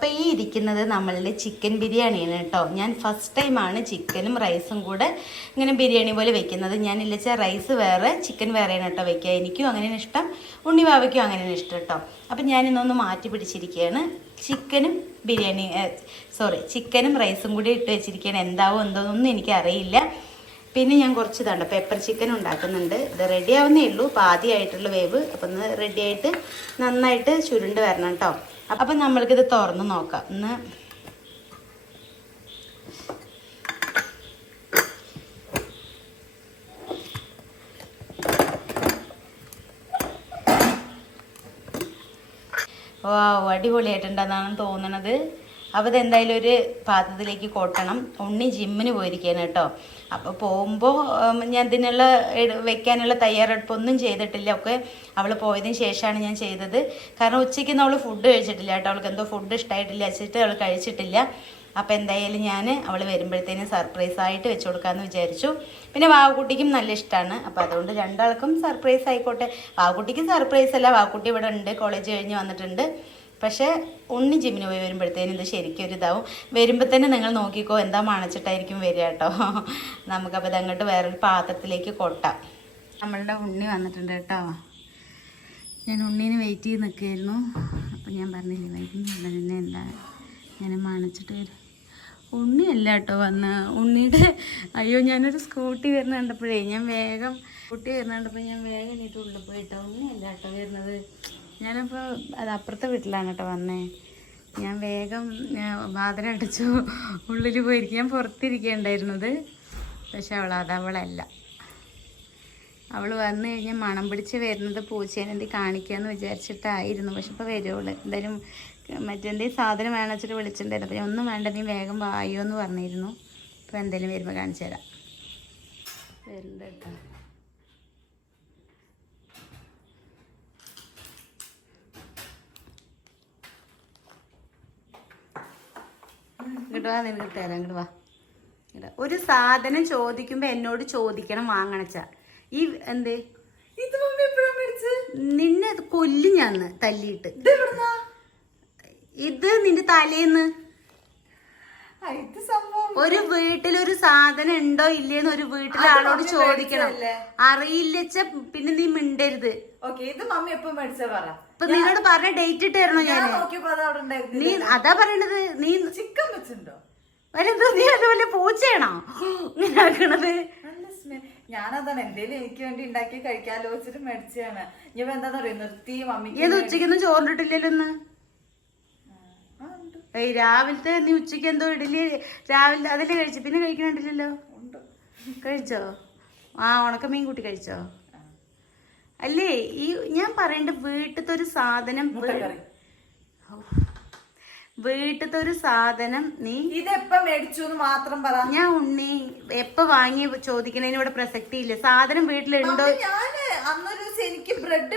അപ്പോൾ ഈ ഇരിക്കുന്നത് നമ്മളുടെ ചിക്കൻ ബിരിയാണിയാണ് കേട്ടോ. ഞാൻ ഫസ്റ്റ് ടൈമാണ് ചിക്കനും റൈസും കൂടെ ഇങ്ങനെ ബിരിയാണി പോലെ വെക്കുന്നത്. ഞാൻ ഇല്ലച്ച റൈസ് വേറെ ചിക്കൻ വേറെയാണ് കേട്ടോ വെക്കുക. എനിക്കും അങ്ങനെയാണ് ഇഷ്ടം. ഉണ്ണിവാവയ്ക്കും അങ്ങനെയാണ് ഇഷ്ടം കേട്ടോ. അപ്പം ഞാൻ ഇന്നൊന്ന് മാറ്റി പിടിച്ചിരിക്കുകയാണ്. ചിക്കനും ബിരിയാണി സോറി ചിക്കനും റൈസും കൂടി ഇട്ട് വെച്ചിരിക്കുകയാണ്. എന്താവും എന്തോന്നൊന്നും എനിക്കറിയില്ല പിന്നെ ഞാൻ കുറച്ച് ഇതുണ്ട് പെപ്പർ ചിക്കൻ ഉണ്ടാക്കുന്നുണ്ട്. ഇത് റെഡി ആവുന്നേ ഉള്ളൂ. അപ്പോൾ ആദ്യമായിട്ടുള്ള വേവ്. അപ്പം ഒന്ന് റെഡിയായിട്ട് നന്നായിട്ട് ചുരുണ്ട് വരണം കേട്ടോ. അപ്പം നമ്മൾക്കിത് തുറന്ന് നോക്കാം. ഒന്ന് വാ അടിപൊളിയായിട്ടുണ്ടെന്നാണ് തോന്നണത്. അപ്പോൾ ഇതെന്തായാലും ഒരു പാത്രത്തിലേക്ക് കൊട്ടണം. ഉണ്ണി ജിമ്മിന് പോയിരിക്കുകയാണ് കേട്ടോ. അപ്പോൾ പോകുമ്പോൾ ഞാൻ ഇതിനുള്ള വെക്കാനുള്ള തയ്യാറെടുപ്പൊന്നും ചെയ്തിട്ടില്ല. ഒക്കെ അവൾ പോയതിന് ശേഷമാണ് ഞാൻ ചെയ്തത്. കാരണം ഉച്ചയ്ക്ക് അവൾ ഫുഡ് കഴിച്ചിട്ടില്ല കേട്ടോ. അവൾക്ക് എന്തോ ഫുഡ് ഇഷ്ടമായിട്ടില്ല വെച്ചിട്ട് അവൾ കഴിച്ചിട്ടില്ല. അപ്പോൾ എന്തായാലും ഞാൻ അവൾ വരുമ്പോഴത്തേനും സർപ്രൈസ് ആയിട്ട് വെച്ച് കൊടുക്കാമെന്ന് വിചാരിച്ചു. പിന്നെ വാവക്കുട്ടിക്കും നല്ല ഇഷ്ടമാണ് അപ്പോൾ അതുകൊണ്ട് രണ്ടാൾക്കും സർപ്രൈസ് ആയിക്കോട്ടെ. വാവക്കുട്ടിക്കും സർപ്രൈസ് അല്ല. വാവക്കുട്ടി ഇവിടെ ഉണ്ട്. കോളേജ് കഴിഞ്ഞ് വന്നിട്ടുണ്ട്. പക്ഷേ ഉണ്ണി ജിമ്മിന് പോയി വരുമ്പോഴത്തേനും ഇത് ശരിക്കും ഒരു ഇതാവും വരുമ്പോൾ തന്നെ നിങ്ങൾ നോക്കിക്കോ എന്താ മണച്ചിട്ടായിരിക്കും വരിക കേട്ടോ. നമുക്കപ്പോൾ ഇതങ്ങോട്ട് വേറൊരു പാത്രത്തിലേക്ക് കൊട്ടാം. നമ്മളുടെ ഉണ്ണി വന്നിട്ടുണ്ട് കേട്ടോ. ഞാൻ ഉണ്ണീനെ വെയിറ്റ് ചെയ്ത് നിൽക്കുകയായിരുന്നു. അപ്പോൾ ഞാൻ പറഞ്ഞില്ലേ വൈകുന്നേരം തന്നെ എന്താ? ഞാൻ മണച്ചിട്ട് വരും. ഉണ്ണിയല്ല കേട്ടോ വന്ന്. ഉണ്ണിയുടെ അയ്യോ ഞാനൊരു സ്കൂട്ടി വരുന്ന കണ്ടപ്പോഴേ ഞാൻ വേഗം സ്കൂട്ടി വരുന്ന കണ്ടപ്പോൾ ഞാൻ വേഗം എണീറ്റ് ഉള്ളിൽ പോയിട്ടോ ഉണ്ണിയല്ല കേട്ടോ വരുന്നത്. ഞാനപ്പോൾ അത് അപ്പുറത്തെ വീട്ടിലാണ് കേട്ടോ വന്നേ. ഞാൻ വേഗം വാതിലടച്ചു. ഉള്ളിൽ പോയിരിക്കും. ഞാൻ പുറത്തിരിക്കുകയുണ്ടായിരുന്നത് പക്ഷെ അവൾ അത് അവളല്ല. അവൾ വന്നു കഴിഞ്ഞാൽ മണം പിടിച്ച് വരുന്നത് പൂച്ചേനെന്തി കാണിക്കാമെന്ന് വിചാരിച്ചിട്ടായിരുന്നു. പക്ഷെ ഇപ്പോൾ വരുവോൾ. എന്തായാലും മറ്റെന്തെങ്കിലും സാധനം വേണം വെച്ചിട്ട് വിളിച്ചിട്ടുണ്ടായിരുന്നു. അപ്പോൾ ഞാൻ ഒന്നും വേണ്ട നീ വേഗം വായോ എന്ന് പറഞ്ഞിരുന്നു. ഇപ്പോൾ എന്തെങ്കിലും വരുമ്പോൾ കാണിച്ചു തരാം. വരുന്നുണ്ട് കേട്ടോ. ഇങ്ങോട്ട് വാ നിനക്ക് തരാം. ഇങ്ങോട്ട് വാ. ഒരു സാധനം ചോദിക്കുമ്പോ എന്നോട് ചോദിക്കണം വാങ്ങണച്ച ഈ എന്ത്? നിന്നെ കൊല്ലും ഞാന്ന് തല്ലിയിട്ട്. ഇത് നിന്റെ തലേന്ന്. ഒരു വീട്ടിൽ ഒരു വീട്ടിലൊരു സാധനം ഉണ്ടോ ഇല്ലേന്ന് ഒരു വീട്ടിലെ ആളോട് ചോദിക്കണം? അറിയില്ലച്ച പിന്നെ നീ മിണ്ടരുത്. ഓക്കെ ഇത് മമ്മി എപ്പം മേടിച്ച പറ. ഇപ്പൊ നിന്നോട് പറഞ്ഞ ഡേറ്റ് ഇട്ട് തരണോ ഞാൻ അത് നീ അതാ പറയണത്. നീ ചിക്കൻ വെച്ചിട്ടുണ്ടോ? വരുന്നത് നീ അതുപോലെ പൂച്ചയാണോ? ഇങ്ങനെ ആക്കണത്? ഞാനതാണ് എന്തേലും എനിക്ക് വേണ്ടി ഉണ്ടാക്കി കഴിക്കാലോ വെച്ചിട്ട് മേടിച്ചാണ് ഇനിയിപ്പോ എന്താന്ന് പറയാ നിർത്തി മമ്മിക്ക് ഏത് ഉച്ചക്കൊന്നും ചോറിട്ടില്ലല്ലോ ഇന്ന്? ഏയ് രാവിലത്തെ നീ ഉച്ചയ്ക്ക് എന്തോ ഇഡലി രാവിലെ അതല്ലേ കഴിച്ചു? പിന്നെ കഴിക്കണില്ലല്ലോ കഴിച്ചോ? ആ ഉണക്കമീൻ കൂട്ടി കഴിച്ചോ? അല്ലേ? ഈ ഞാൻ പറയണ്ട വീട്ടിലത്തെ ഒരു സാധനം വീട്ടിലത്തെ ഒരു സാധനം നീ ഇത് എപ്പ മേടിച്ചു എന്ന് മാത്രം പറ. ഞാൻ ഉണ്ണി. എപ്പ വാങ്ങി ചോദിക്കുന്നതിന് ഇവിടെ പ്രസക്തി ഇല്ല. സാധനം വീട്ടിലുണ്ടോ? എനിക്ക് ബ്രെഡ്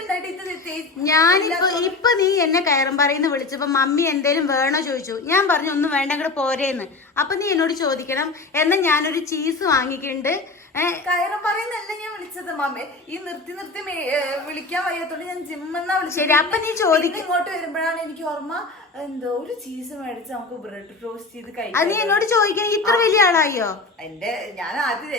ഞാനിപ്പോ ഇപ്പൊ നീ എന്നെ കയറും പറയുന്ന വിളിച്ചപ്പോ മമ്മി എന്തേലും വേണോ ചോദിച്ചു. ഞാൻ പറഞ്ഞു ഒന്നും വേണ്ട അങ്ങോട്ട് പോരേന്ന്. അപ്പൊ നീ എന്നോട് ചോദിക്കണം. എന്നാ ഞാനൊരു ചീസ് വാങ്ങിക്കുന്നുണ്ട് കയറും പറയുന്നല്ല ഞാൻ വിളിച്ചത് മാമേ. ഈ നിർത്തി നിർത്തി വിളിക്കാൻ വയ്യാത്തോണ്ട് ഞാൻ ജിമ്മെന്നാ വിളിച്ചത്. ശരി അപ്പൊ നീ ചോദിക്ക. ഇങ്ങോട്ട് വരുമ്പോഴാണ് എനിക്ക് ഓർമ്മ എന്തോ ഒരു ചീസ് മേടിച്ച് നമുക്ക് ബ്രെഡ് ടോസ്റ്റ് ചെയ്ത് കഴിക്കാം. നീ എന്നോട് ചോദിക്കണെങ്കിൽ ഇത്ര വലിയ ആളായോ? എന്റെ ഞാൻ ആദ്യം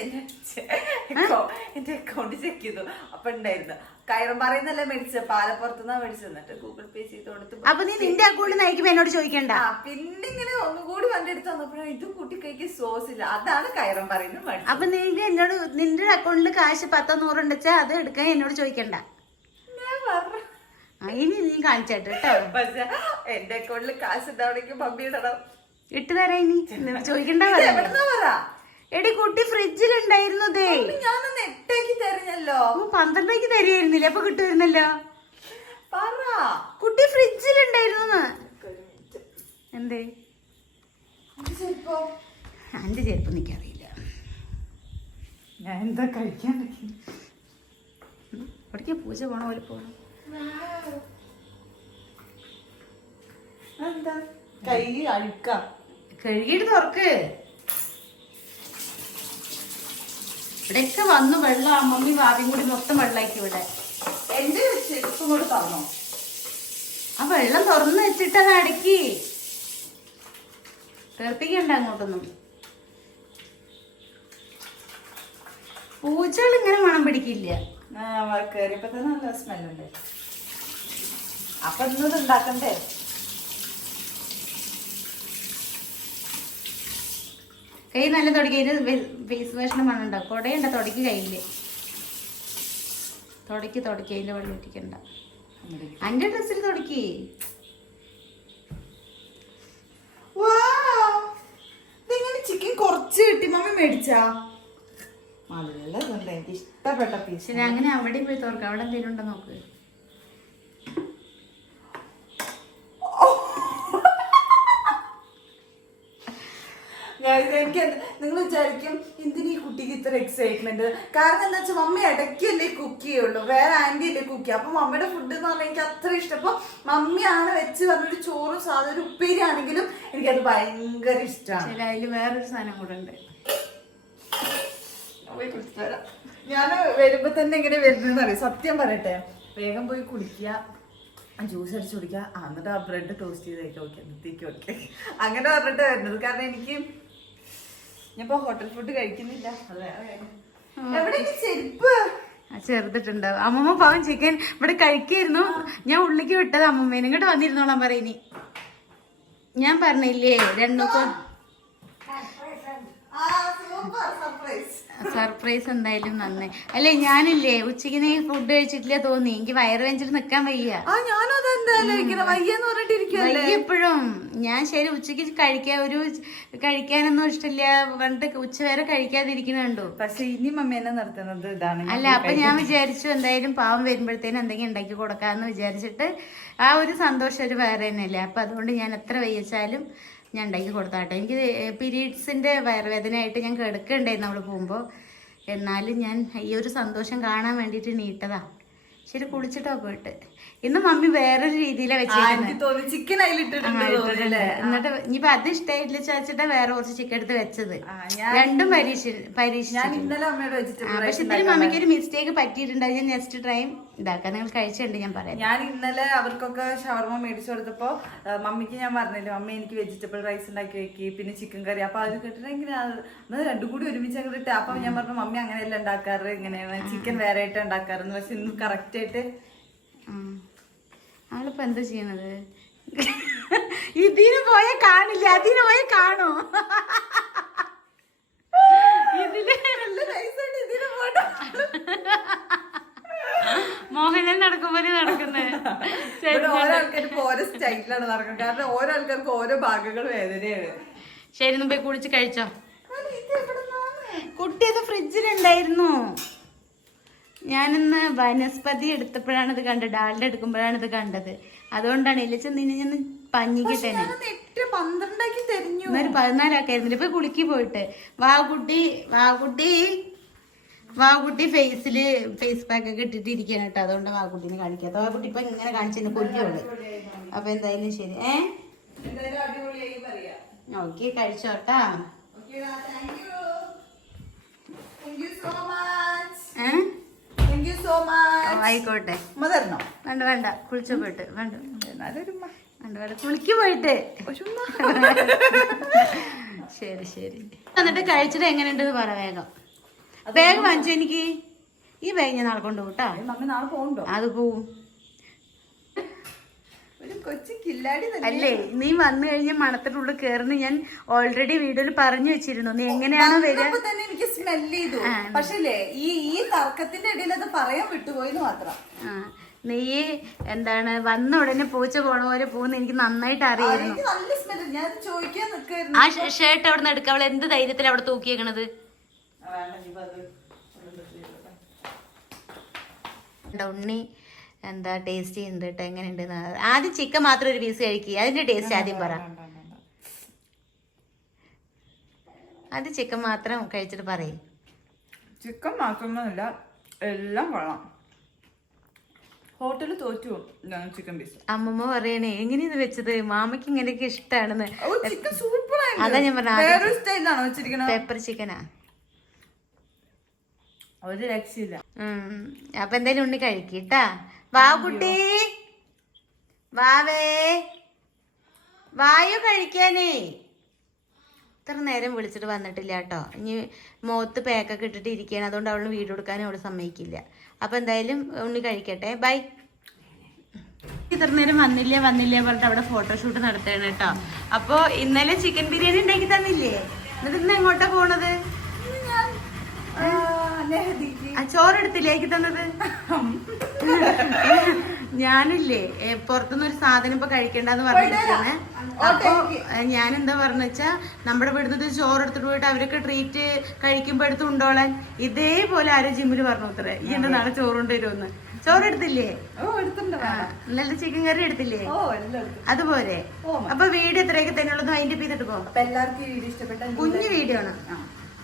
എന്റെ അക്കൗണ്ട് ചെക്ക് ചെയ്തു. അപ്പൊ ഉണ്ടായിരുന്നു. കയറും പറയുന്നല്ല മേടിച്ചത്. പാലപ്പുറത്തുനിന്നാ മേടിച്ചത്. എന്നിട്ട് ഗൂഗിൾ പേ ചെയ്ത് കൊടുത്തു അപ്പൊ നീ നിന്റെ അക്കൗണ്ട് നയിക്കുമ്പോ എന്നോട് ചോദിക്കണ്ട? പിന്നെ ഇങ്ങനെ ഒന്നുകൂടി വണ്ടി എടുത്ത് വന്നപ്പോഴാണ് ഇത് കൂട്ടി കഴിക്കാൻ സോസ് ഇല്ല. അതാണ് കയറും പറയുന്നത് അപ്പൊ നീ എന്നോട് നിന്റെ അക്കൗണ്ടിൽ കാശ് പത്തോ നൂറുണ്ടെച്ചാ അത് എടുക്കാൻ എന്നോട് ചോദിക്കണ്ട. ഇനി നീ കാണിച്ചേട്ടോ കേട്ടോ. പക്ഷെ എന്റെ അക്കൗണ്ടിൽ കാശ് ഉണ്ടാവണമെങ്കിൽ പമ്പി ഇടണം. ഇട്ട് തരാ ഇനി. ചോദിക്കണ്ട എടി കുട്ടി ഫ്രിഡ്ജിലുണ്ടായിരുന്നതേ മമ്മി, ഞാനൊന്ന് എട്ടേക്ക് തരുന്നല്ലോ. പന്ത്രണ്ടേക്ക് തരുമായിരുന്നില്ല അപ്പൊ കിട്ടുമായിരുന്നല്ലോ പറ. കുട്ടി ഫ്രിഡ്ജിലുണ്ടായിരുന്നു എന്തേ? എന്റെ ചെരുപ്പ്? എനിക്കറിയില്ല. ഞാൻ എന്താ കഴിക്കാൻ ഇവിടേക്ക് പൂജ പോണ പോലെ പോകണം എന്താ കൈ അഴുക്ക. കഴുകിയിട്ട് തുറക്ക്. ഇവിടെയൊക്കെ വന്നു വെള്ളം. അമ്മമ്മി ഭാവിയും കൂടി മൊത്തം വെള്ളമാക്കി ഇവിടെ. എന്റെ ചെരുപ്പും കൂടെ തുറന്നോ? ആ വെള്ളം തുറന്ന് വെച്ചിട്ടത് അടക്കി. തെറിപ്പിക്കണ്ട അങ്ങോട്ടൊന്നും. പൂച്ചകൾ ഇങ്ങനെ മണം പിടിക്കില്ല. കയറിയപ്പോ തന്നെ നല്ല സ്മെല്ലുണ്ട്. അപ്പൊ ഇന്നത് ഉണ്ടാക്കണ്ടേ? കൈ നല്ല തുടക്കി ഫേസ് വാഷിന് മണം ഉണ്ടാവും കൊടയുണ്ട. തുടക്കി കയ്യിൽ. തുടക്കി തുടക്കി. അതിന്റെ വെള്ളം ഇട്ടിക്കണ്ട അന്റെ ഡ്രസ്സിൽ തുടക്കി. ചിക്കൻ കുറച്ച് കിട്ടി? മമ്മി മേടിച്ചാ? നല്ലതുണ്ട് എനിക്ക് ഇഷ്ടപ്പെട്ട പീസ് ശരി അങ്ങനെ അവിടെ പോയി തോർക്കാം അവിടെ എന്തെങ്കിലും ഉണ്ടോ നോക്ക്. എനിക്ക് നിങ്ങൾ വിചാരിക്കും എന്തിനീ ഈ കുട്ടിക്ക് ഇത്ര എക്സൈറ്റ്മെന്റ് കാരണം എന്താ വെച്ചാൽ മമ്മി ഇടയ്ക്കല്ലേ കുക്ക് ചെയ്യുള്ളൂ. വേറെ ആന്റി അല്ലേ കുക്ക് ചെയ്യുക. അപ്പൊ മമ്മിയുടെ ഫുഡ് എന്ന് പറഞ്ഞാൽ എനിക്ക് അത്ര ഇഷ്ടം. അപ്പൊ മമ്മിയാണ് വെച്ച് പറഞ്ഞൊരു ചോറും സാധനം ഒരു ഉപ്പേരി ആണെങ്കിലും എനിക്കത് ഭയങ്കര ഇഷ്ടമാണ് അതിൽ വേറൊരു സാധനം കൂടെ ഉണ്ട്. ഞാൻ വരുമ്പോ തന്നെ ഇങ്ങനെ വരുന്നതെന്ന് അറിയാം? സത്യം പറയട്ടെ. വേഗം പോയി കുടിക്കുക. ജ്യൂസ് അടിച്ച് കുടിക്കുക. എന്നിട്ട് ആ ബ്രെഡ് ടോസ്റ്റ് ചെയ്ത് കഴിക്കാൻ ഓക്കെ. നിർത്തിക്ക് ഓക്കെ. അങ്ങനെ പറഞ്ഞിട്ട് വരുന്നത്. കാരണം എനിക്ക് ഞാനിപ്പോ ഹോട്ടൽ ഫുഡ് കഴിക്കുന്നില്ല. അത് വേറെ കാര്യം. എവിടെ ചെരുപ്പ്? അമ്മമ്മ പാവം ചിക്കൻ ഇവിടെ കഴിക്കായിരുന്നു. ഞാൻ ഉള്ളിക്ക് വിട്ടത് അമ്മമ്മേനെ ഇങ്ങോട്ട് വന്നിരുന്നോളാം പറയുന്നി ഞാൻ പറഞ്ഞില്ലേ രണ്ടു സർപ്രൈസ് എന്തായാലും നന്നായി അല്ലേ ഞാനില്ലേ ഉച്ചയ്ക്ക് നീ ഫുഡ് കഴിച്ചിട്ടില്ല തോന്നി എനിക്ക് വയറ് വെഞ്ചിട്ട് നിക്കാൻ വയ്യ. എപ്പോഴും ഞാൻ ശരി ഉച്ചയ്ക്ക് കഴിക്കാൻ ഒരു കഴിക്കാനൊന്നും ഇഷ്ടമില്ല. പറഞ്ഞിട്ട് ഉച്ച വരെ കഴിക്കാതിരിക്കണുണ്ടോ പക്ഷെ ഇനി മമ്മേനെ നടത്തുന്നത് ഇതാണ്. അല്ല അപ്പൊ ഞാൻ വിചാരിച്ചു എന്തായാലും പാവം വരുമ്പോഴത്തേനും എന്തെങ്കിലും ഉണ്ടാക്കി കൊടുക്കാന്ന് വിചാരിച്ചിട്ട് ആ ഒരു സന്തോഷം ഒരു വേറെ തന്നെയല്ലേ. അപ്പൊ അതുകൊണ്ട് ഞാൻ എത്ര വയ്യച്ചാലും ഞാൻ ഉണ്ടാക്കി കൊടുത്താട്ടെ. എനിക്ക് പീരീഡ്സിന്റെ വയറുവേദനയായിട്ട് ഞാൻ കിടക്കണ്ടായിരുന്നു അവൾ പോകുമ്പോൾ എന്നാലും ഞാൻ ഈ ഒരു സന്തോഷം കാണാൻ വേണ്ടിയിട്ട് നീട്ടതാണ് ശരി കുളിച്ചിട്ടോ പോയിട്ട്. ഇന്ന് മമ്മി വേറൊരു രീതിയിലാണ് തോന്നി ചിക്കൻ എന്നിട്ട് ഇനിയിപ്പൊ അത് ഇഷ്ടമായിട്ടില്ല ചോദിച്ചിട്ടാ വേറെ കുറച്ച് ചിക്കൻ എടുത്ത് വെച്ചത്. രണ്ടും പരീക്ഷ പരീക്ഷ ഇന്നലെ പക്ഷെ ഇതിൽ മമ്മിക്ക് ഒരു മിസ്റ്റേക്ക് പറ്റിയിട്ടുണ്ടായി ഞാൻ നെക്സ്റ്റ് ടൈം ഇതാക്കാം നിങ്ങൾ കഴിച്ചിട്ടുണ്ട് ഞാൻ പറയാം. ഞാൻ ഇന്നലെ അവർക്കൊക്കെ ഷവർമ മേടിച്ചു കൊടുത്തപ്പോ മമ്മിക്ക് ഞാൻ പറഞ്ഞില്ലേ മമ്മി എനിക്ക് വെജിറ്റബിൾ റൈസ് ഉണ്ടാക്കി വെക്കി പിന്നെ ചിക്കൻ കറി അപ്പൊ അത് കിട്ടണമെങ്കിൽ രണ്ടും കൂടി ഒരുമിച്ച് അങ്ങ് കിട്ടുക അപ്പൊ ഞാൻ പറഞ്ഞു മമ്മി അങ്ങനെയല്ല ഉണ്ടാക്കാറ് ഇങ്ങനെയാണ് ചിക്കൻ വേറെ ആയിട്ട് ഉണ്ടാക്കാറെന്ന്. പക്ഷെ ഇന്ന് കറക്റ്റ് ആയിട്ട്. ആളിപ്പോ എന്താ ചെയ്യണത്? ഇതിന് പോയ കാണില്ല? അതിന് പോയ കാണോ? ഇതിൽ നല്ല nice ഉണ്ട് ഇതിന് പോട്ടെ. മോഹനൻ നടക്കുമ്പോൾ നടക്കുന്നത് ഓരോ ആൾക്കാർ ഓരോ സ്റ്റൈലിലാണ് നടക്കുന്നത്. കാരണം ഓരോ ആൾക്കാർക്ക് ഓരോ ഭാഗങ്ങൾ വേദനയാണ്. ശരി മുമ്പേ കുടിച്ച് കഴിച്ചോ? കുട്ടി അത് ഫ്രിഡ്ജിലുണ്ടായിരുന്നു. ഞാനിന്ന് വനസ്പതി എടുത്തപ്പോഴാണ് ഇത് കണ്ടത്. ഡാലിഡ എടുക്കുമ്പോഴാണ് ഇത് കണ്ടത്. അതുകൊണ്ടാണ് ഇല്ലച്ച നിന്നെ ഞാൻ എട്ട് പന്ത്രണ്ടാക്കി തെരഞ്ഞു. പതിനാലാക്കായിരുന്നു. ഇപ്പൊ കുളിക്ക് പോയിട്ട്. വാ കുട്ടി വാ വാവുകുട്ടി വാവുകുട്ടി ഫേസിൽ ഫേസ് പാക്ക് ഒക്കെ ഇട്ടിട്ട് ഇരിക്കണം കേട്ടോ അതുകൊണ്ട് വാഗുട്ടിനെ കാണിക്കാത്ത വാഗുട്ടി ഇപ്പൊ ഇങ്ങനെ കാണിച്ചതിന് കൊല്ലുള്ളു അപ്പൊ എന്തായാലും ശരി. ഏ? ഓക്കെ കഴിച്ചോട്ടാ. ആയിക്കോട്ടെ. വേണ്ട വേണ്ട. കുളിച്ചു പോയിട്ട് വേണ്ട. വേണ്ട വേണ്ട. കുളിക്ക് പോയിട്ട്. ശരി ശരി. എന്നിട്ട് കഴിച്ചിട്ട് എങ്ങനെയുണ്ടെന്ന് പറ വേഗം. വേഗം വാങ്ങിച്ചു എനിക്ക്? ഈ ബാഗ് ഞാൻ നാളെ കൊണ്ടുപോകും കേട്ടോ മമ്മി നാളെ പോകണ്ടോ? അത് പോവും. അല്ലേ നീ വന്നു കഴിഞ്ഞ മണത്തിനുള്ളിൽ കയറുന്ന ഞാൻ ഓൾറെഡി വീഡിയോയിൽ പറഞ്ഞു വെച്ചിരുന്നു. നീ എങ്ങനെയാണ് വരിക? തന്നെ എനിക്ക് സ്മെൽ ചെയ്തു. പക്ഷേ ഈ ഈ തർക്കത്തിന്റെ ഇടയിൽ അത് പറയാൻ വിട്ടുപോയിന്ന് മാത്രം. നീ എന്താണ് വന്ന ഉടനെ പൂച്ച പോണ പോലെ പോകുന്ന. എനിക്ക് നന്നായിട്ട് അറിയായിരുന്നു. ആ ഷർട്ട് അവിടെ നിന്ന് എടുക്കാൻ അവൾ എന്ത് ധൈര്യത്തിൽ അവിടെ തൂക്കിയേക്കണത്? ഉണ്ണി എന്താ ടേസ്റ്റ് ചെയ്യുന്നുണ്ട് കേട്ടോ എങ്ങനെയുണ്ട് ആദ്യം ചിക്കൻ മാത്രം ഒരു പീസ് കഴിക്കുക അതിന്റെ ടേസ്റ്റ് ആദ്യം പറ. അത് ചിക്കൻ മാത്രം കഴിച്ചിട്ട് പറയും. ചിക്കൻ മാത്രമൊന്നുമില്ല എല്ലാം കൊള്ളാം. ഹോട്ടലിൽ തോറ്റു ചിക്കൻ പീസ് അമ്മമ്മ പറയണേ എങ്ങനെയത് വെച്ചത്? മാമയ്ക്ക് ഇങ്ങനെയൊക്കെ ഇഷ്ടമാണെന്ന് അതാ ഞാൻ പറഞ്ഞു പെപ്പർ ചിക്കനാ ഒരു രക്ഷയില്ല. അപ്പൊ എന്തായാലും ഉണ്ണി കഴിക്കട്ടാ വാ കുട്ടി. വാവേ. വായു കഴിക്കാനേ. ഇത്ര നേരം വിളിച്ചിട്ട് വന്നിട്ടില്ല കേട്ടോ ഇനി മുഖത്ത് പാക്കൊക്കെ ഇട്ടിട്ട് ഇരിക്കുകയാണ് അതുകൊണ്ട് അവൾ വീട് കൊടുക്കാനും അവൾ സമ്മതിക്കില്ല. അപ്പൊ എന്തായാലും ഉണ്ണി കഴിക്കട്ടെ. ബൈ ഇത്ര നേരം വന്നില്ല വന്നില്ല പറഞ്ഞിട്ട് അവിടെ ഫോട്ടോഷൂട്ട് നടത്തുകയാണ് കേട്ടോ അപ്പൊ ഇന്നലെ ചിക്കൻ ബിരിയാണി ഉണ്ടാക്കി തന്നില്ലേ? എന്നിട്ട് ഇന്ന് എങ്ങോട്ടാ പോണത് ആ, നെഹദിക്ക് ആക്കി തന്നത്? ഞാനില്ലേ പുറത്തുനിന്ന് ഒരു സാധനം ഇപ്പൊ കഴിക്കണ്ടെന്ന് പറഞ്ഞിരിക്കുന്നത് അപ്പൊ ഞാൻ എന്താ പറഞ്ഞു വെച്ചാ നമ്മുടെ ഇവിടുന്ന് ചോറ് എടുത്തിട്ട് പോയിട്ട് അവരൊക്കെ ട്രീറ്റ് കഴിക്കുമ്പോ എടുത്ത് ഉണ്ടോളാൻ ഇതേപോലെ ആരോ ജിമ്മിൽ പറഞ്ഞു അത്രേ ഈ എന്റെ നാളെ ചോറ് കൊണ്ടുവരുമെന്ന് ചോറ് എടുത്തില്ലേ ഇന്നലത്തെ ചിക്കൻ കറി എടുത്തില്ലേ? അതുപോലെ. അപ്പൊ വീഡിയോ എത്രയൊക്കെ തന്നെയുള്ളത് അതിന്റെ ചെയ്തിട്ട് പോകും കുഞ്ഞു വീഡിയോ ആണ്.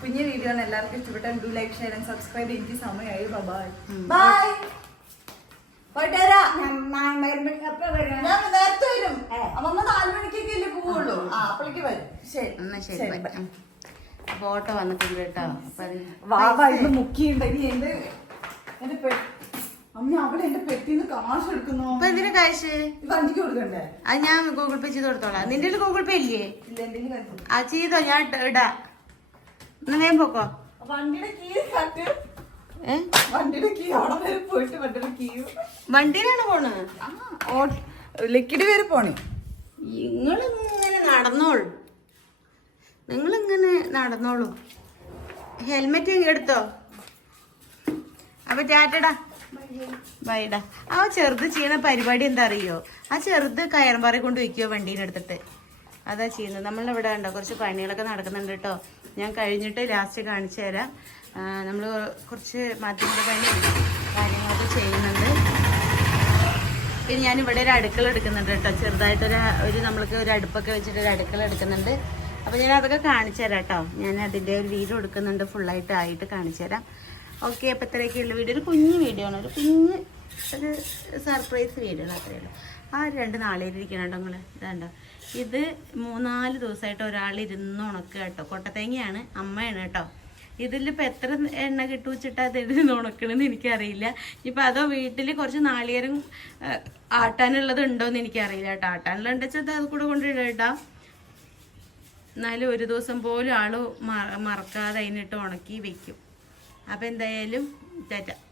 കുഞ്ഞു വീഡിയോ ആണ് എല്ലാവർക്കും ഇഷ്ടപ്പെട്ടാൽ do like share and subscribe എനിക്ക് സമയമായി ബൈ ഉം. ബൈ നേരത്തെ വരും. അമ്മ നാല് മണിക്കൊക്കെ അല്ലേ പോവുള്ളൂ. ആ അപ്പോഴേക്ക് വരും. ശരി. ശരി ബൈ. അപ്പൊ ഓട്ടോ വന്നിട്ടുണ്ട് കേട്ടോ. അപ്പൊ അത് വാ വാ ഇന്ന് മുക്കിയുണ്ടെങ്കിൽ എന്റെ എന്റെ പെ- അമ്മ എന്റെ പെട്ടിന്ന് കാശ് എടുക്കുന്നു. എന്തിനാ കാശ്? വണ്ടിക്ക് കൊടുക്കണ്ടേ? അത് ഞാൻ ഗൂഗിൾ പേ ചെയ്ത് കൊടുത്തോളാം. നിന്റെ ഗൂഗിൾ പേ ഇല്ലേ? ആ ചെയ്തോ. ഞാൻ ഇടാം. എന്നാ വേഗം പോക്കോ. വണ്ടിയുടെ കീ കട്ട് വണ്ടിയുടെ കീ അവിടെ വരെ പോയിട്ട് വണ്ടിയുടെ കീ. വണ്ടിയിലാണ് പോണ് ലിക്വിഡ് വരെ പോണേ. നിങ്ങളിങ്ങനെ നടന്നോളൂ. നിങ്ങളിങ്ങനെ നടന്നോളൂ. ഹെൽമെറ്റ് എടുത്തോ? അപ്പൊ ടാറ്റടാ. ബൈഡാ ആ ചെറുത് ചെയ്യണ പരിപാടി എന്താ അറിയോ? ആ ചെറുത് കയറമ്പാറ കൊണ്ട് വയ്ക്കുവോ വണ്ടീനെടുത്തിട്ട്? അതാ ചെയ്യുന്നത്. നമ്മളിവിടെ ഉണ്ടോ കുറച്ച് പണികളൊക്കെ നടക്കുന്നുണ്ട് കേട്ടോ. ഞാൻ കഴിഞ്ഞിട്ട് ലാസ്റ്റ് കാണിച്ചു തരാം. നമ്മൾ കുറച്ച് മാധ്യമ പണി കാര്യങ്ങളൊക്കെ ചെയ്യുന്നുണ്ട്. പിന്നെ ഞാൻ ഇവിടെ ഒരു അടുക്കള എടുക്കുന്നുണ്ട് കേട്ടോ. ചെറുതായിട്ടൊരു ഒരു നമ്മൾക്ക് ഒരു അടുപ്പൊക്കെ വെച്ചിട്ട് ഒരു അടുക്കള എടുക്കുന്നുണ്ട്. അപ്പോൾ ഞാൻ അതൊക്കെ കാണിച്ചു തരാം കേട്ടോ. ഞാൻ അതിന്റെ ഒരു വീഡിയോ എടുക്കുന്നുണ്ട് ഫുള്ളായിട്ട് ആയിട്ട് കാണിച്ചു തരാം. ഓക്കെ അപ്പോൾ ഇത്രയൊക്കെയുള്ള വീഡിയോ. ഒരു കുഞ്ഞ് വീഡിയോ ആണ്. ഒരു കുഞ്ഞ് ഒരു സർപ്രൈസ് വീഡിയോ ആണ് അത്രയേ ഉള്ളൂ. ആ രണ്ട് നാളേരിക്കണുണ്ടോ നിങ്ങൾ ഇതാണ്ടോ? ഇത് മൂന്നാൽ ദിവസമായിട്ട് ഒരാൾ ഇരുന്ന് ഉണക്കുക കേട്ടോ. കൊട്ടത്തേങ്ങയാണ്. അമ്മയാണ് കേട്ടോ. ഇതിലിപ്പോൾ എത്ര എണ്ണ കിട്ടുവച്ചിട്ടാ അത് എഴുതി ഉണക്കണമെന്ന് എനിക്കറിയില്ല. ഇപ്പം അതോ വീട്ടിൽ കുറച്ച് നാളികേരം ആട്ടാനുള്ളത് ഉണ്ടോയെന്ന് എനിക്കറിയില്ല കേട്ടോ. ആട്ടാനുള്ളത് ഉണ്ടെച്ചാൽ അത് കൂടെ കൊണ്ടിടാം എന്നാലും ഒരു ദിവസം പോലും മ- മറക്കാതെ അതിനിട്ട് ഉണക്കി വെക്കും. അപ്പം എന്തായാലും ടാറ്റ.